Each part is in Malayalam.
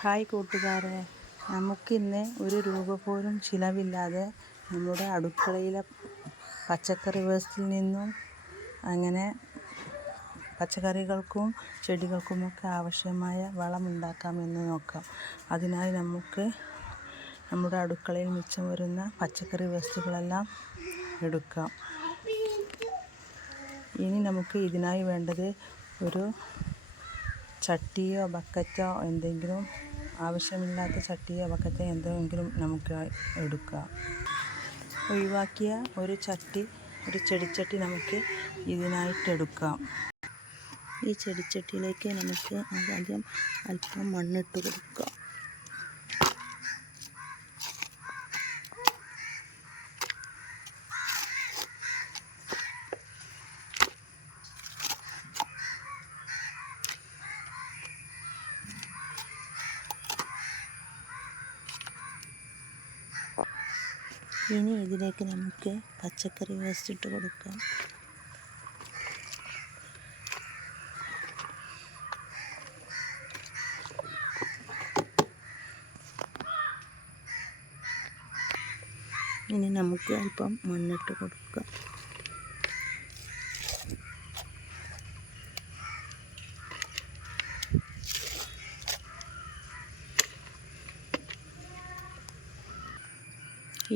ഹായ് കൂട്ടുകാരെ. നമുക്കിന്ന് ഒരു രൂപ പോലും ചിലവില്ലാതെ നമ്മുടെ അടുക്കളയിലെ പച്ചക്കറി വേസ്റ്റിൽ നിന്നും അങ്ങനെ പച്ചക്കറികൾക്കും ചെടികൾക്കുമൊക്കെ ആവശ്യമായ വളമുണ്ടാക്കാമെന്ന് നോക്കാം. അതിനായി നമുക്ക് നമ്മുടെ അടുക്കളയിൽ മിച്ചം വരുന്ന പച്ചക്കറി വേസ്റ്റുകളെല്ലാം എടുക്കാം. ഇനി നമുക്ക് ഇതിനായി വേണ്ടത് ഒരു ചട്ടിയോ ബക്കറ്റോ എന്തെങ്കിലും ആവശ്യമില്ലാത്ത ചട്ടിയോ ബക്കറ്റോ എന്തെങ്കിലും നമുക്ക് എടുക്കാം. ഒഴിവാക്കിയ ഒരു ചട്ടി ഒരു ചെടിച്ചട്ടി നമുക്ക് ഇതിനായിട്ട് എടുക്കാം. ഈ ചെടിച്ചട്ടിയിലേക്ക് നമുക്ക് ആദ്യം അല്പം മണ്ണിട്ട് കൊടുക്കാം. ഇനി ഇതിലേക്ക് നമുക്ക് പച്ചക്കറി വേസ്റ്റ് ഇട്ട് കൊടുക്കാം. ഇനി നമുക്ക് അല്പം മണ്ണിട്ട് കൊടുക്കാം.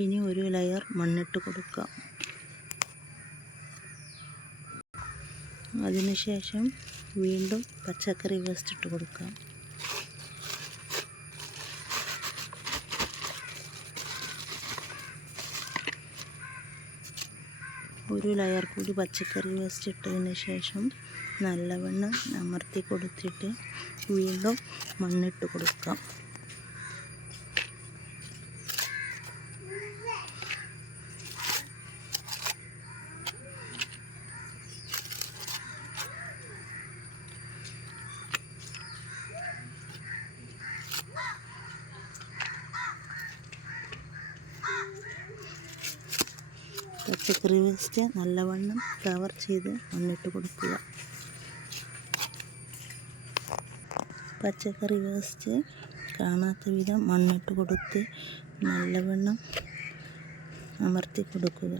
ഇനി ഒരു ലെയർ മണ്ണിട്ട് കൊടുക്കാം. അതിനുശേഷം വീണ്ടും പച്ചക്കറി വേസ്റ്റ് ഇട്ട് കൊടുക്കാം. ഒരു ലെയർ കൂടി പച്ചക്കറി വേസ്റ്റ് ഇട്ടതിന് ശേഷം നല്ലവണ്ണം അമർത്തി കൊടുത്തിട്ട് വീണ്ടും മണ്ണിട്ട് കൊടുക്കാം. പച്ചക്കറി വേസ്റ്റ് നല്ലവണ്ണം കവർ ചെയ്ത് മണ്ണിട്ട് കൊടുക്കുക. പച്ചക്കറി വേസ്റ്റ് കാണാത്ത വിധം മണ്ണിട്ട് കൊടുത്ത് നല്ലവണ്ണം അമർത്തി കൊടുക്കുക.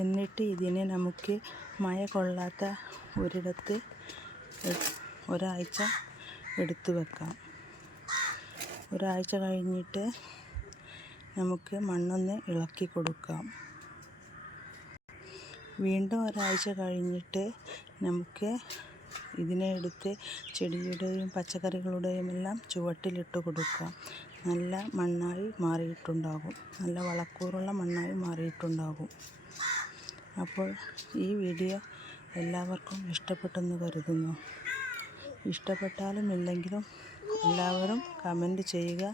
എന്നിട്ട് ഇതിനെ നമുക്ക് മഴ കൊള്ളാത്ത ഒരിടത്ത് ഒരാഴ്ച എടുത്തു വെക്കാം. ഒരാഴ്ച കഴിഞ്ഞിട്ട് നമുക്ക് മണ്ണൊന്ന് ഇളക്കി കൊടുക്കാം. വീണ്ടും ഒരാഴ്ച കഴിഞ്ഞിട്ട് നമുക്ക് ഇതിനെ എടുത്ത് ചെടിയുടെയും പച്ചക്കറികളുടെയും എല്ലാം ചുവട്ടിലിട്ട് കൊടുക്കാം. നല്ല മണ്ണായി മാറിയിട്ടുണ്ടാകും. നല്ല വളക്കൂറുള്ള മണ്ണായി മാറിയിട്ടുണ്ടാകും. അപ്പോൾ ഈ വീഡിയോ എല്ലാവർക്കും ഇഷ്ടപ്പെട്ടെന്ന് കരുതുന്നു. ഇഷ്ടപ്പെട്ടാലും ഇല്ലെങ്കിലും എല്ലാവരും കമന്റ് ചെയ്യുക.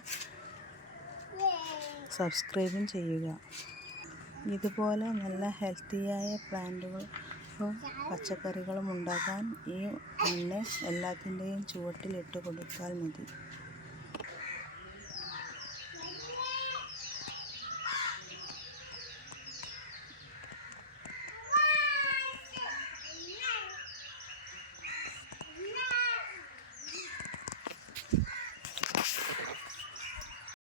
സബ്സ്ക്രൈബും ചെയ്യുക. ഇതുപോലെ നല്ല ഹെൽത്തിയായ പ്ലാന്റുകളും പച്ചക്കറികളും ഉണ്ടാക്കാൻ ഈ മണ്ണ് എല്ലാത്തിന്റെയും ചുവട്ടിലിട്ട് കൊടുത്താൽ മതി.